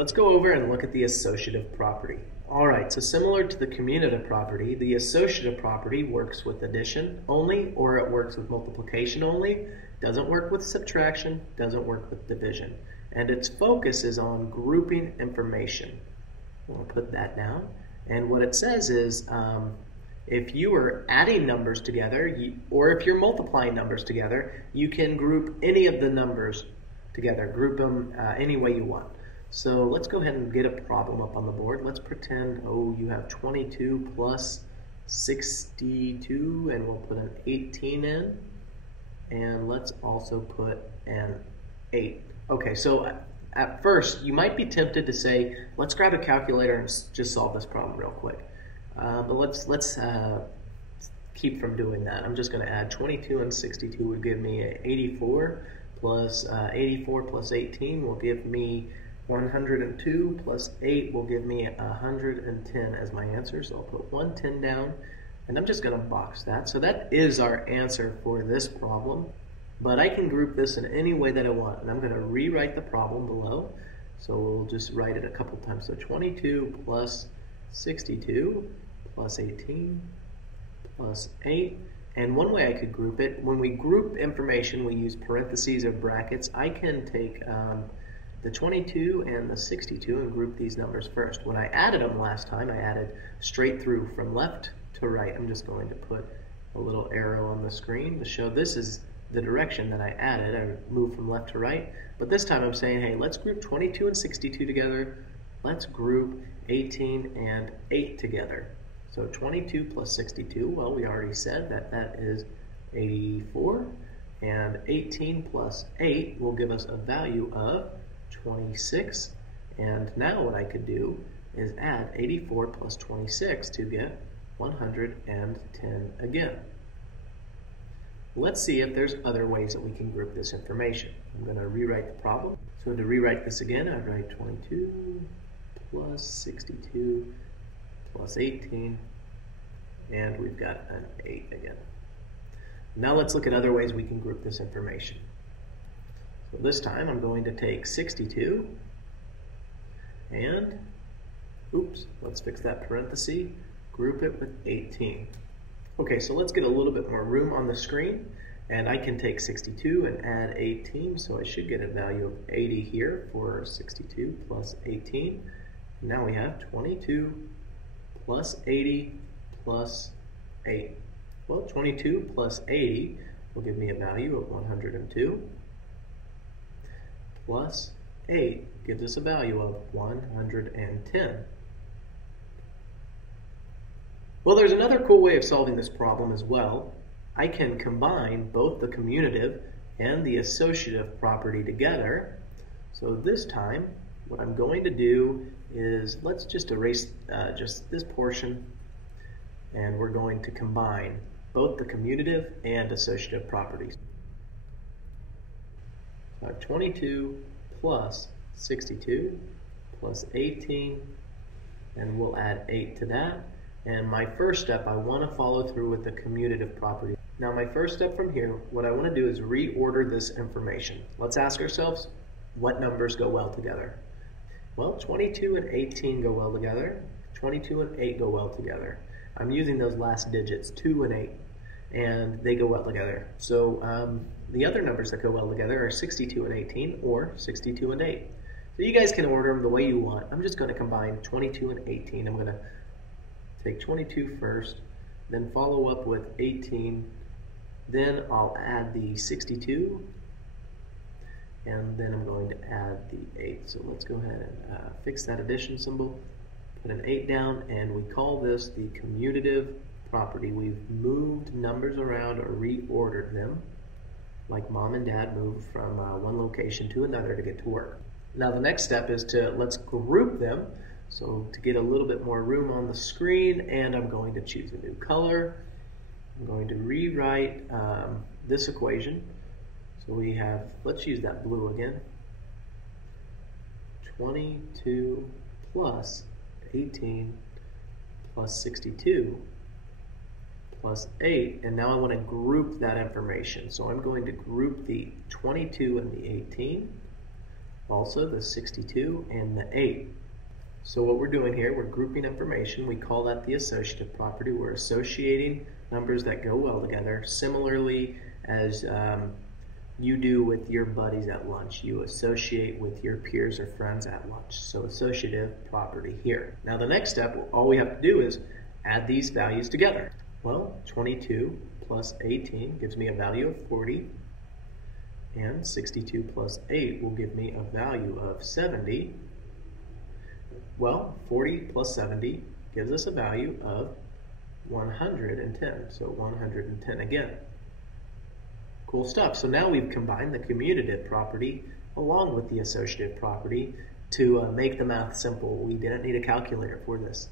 Let's go over and look at the associative property. All right, so similar to the commutative property, the associative property works with addition only, or it works with multiplication only, doesn't work with subtraction, doesn't work with division. And its focus is on grouping information. We'll put that down. And what it says is, if you are adding numbers together, or if you're multiplying numbers together, you can group any of the numbers together, group them any way you want. So let's go ahead and get a problem up on the board. Let's pretend, you have 22 plus 62, and we'll put an 18 in. And let's also put an 8. Okay, so at first, you might be tempted to say, let's grab a calculator and just solve this problem real quick. But let's keep from doing that. I'm just going to add 22 and 62 would give me 84, plus 84 plus 18 will give me 102, plus 8 will give me 110 as my answer. So I'll put 110 down, and I'm just going to box that. So that is our answer for this problem. But I can group this in any way that I want, and I'm going to rewrite the problem below. So we'll just write it a couple times. So 22 plus 62 plus 18 plus 8. And one way I could group it, when we group information, we use parentheses or brackets. I can take the 22 and the 62 and group these numbers first. When I added them last time, I added straight through from left to right. I'm just going to put a little arrow on the screen to show this is the direction that I added. I moved from left to right. But this time I'm saying, hey, let's group 22 and 62 together. Let's group 18 and 8 together. So 22 plus 62, well, we already said that that is 84. And 18 plus 8 will give us a value of 26. And now what I could do is add 84 plus 26 to get 110 again. Let's see if there's other ways that we can group this information. I'm going to rewrite the problem. So to rewrite this again, I'd write 22 plus 62 plus 18, and we've got an 8 again. Now let's look at other ways we can group this information. So this time I'm going to take 62 and, let's fix that parenthesis, group it with 18. Okay, so let's get a little bit more room on the screen, and I can take 62 and add 18, so I should get a value of 80 here for 62 plus 18. Now we have 22 plus 80 plus 8. Well, 22 plus 80 will give me a value of 102, plus 8 gives us a value of 110. Well, there's another cool way of solving this problem as well. I can combine both the commutative and the associative property together. So this time, what I'm going to do is, let's just erase just this portion, and we're going to combine both the commutative and associative properties. So I have 22 plus 62 plus 18, and we'll add 8 to that. And my first step, I want to follow through with the commutative property. Now my first step from here, what I want to do is reorder this information. Let's ask ourselves, what numbers go well together? Well, 22 and 18 go well together. 22 and 8 go well together. I'm using those last digits, 2 and 8, and they go well together. So the other numbers that go well together are 62 and 18 or 62 and 8. So you guys can order them the way you want. I'm just going to combine 22 and 18. I'm going to take 22 first, then follow up with 18, then I'll add the 62, and then I'm going to add the 8. So let's go ahead and fix that addition symbol, put an 8 down, and we call this the commutative property. We've moved numbers around or reordered them, like mom and dad moved from one location to another to get to work. Now the next step is let's group them. So to get a little bit more room on the screen, and I'm going to choose a new color. I'm going to rewrite this equation. So we have, let's use that blue again. 22 plus 18 plus 62 plus 8, and now I want to group that information. So I'm going to group the 22 and the 18. Also the 62 and the 8. So what we're doing here, we're grouping information. We call that the associative property. We're associating numbers that go well together, similarly as you do with your buddies at lunch. You associate with your peers or friends at lunch. So associative property here. Now the next step, all we have to do is add these values together. Well, 22 plus 18 gives me a value of 40, and 62 plus 8 will give me a value of 70. Well, 40 plus 70 gives us a value of 110, so 110 again. Cool stuff. So now we've combined the commutative property along with the associative property to make the math simple. We didn't need a calculator for this.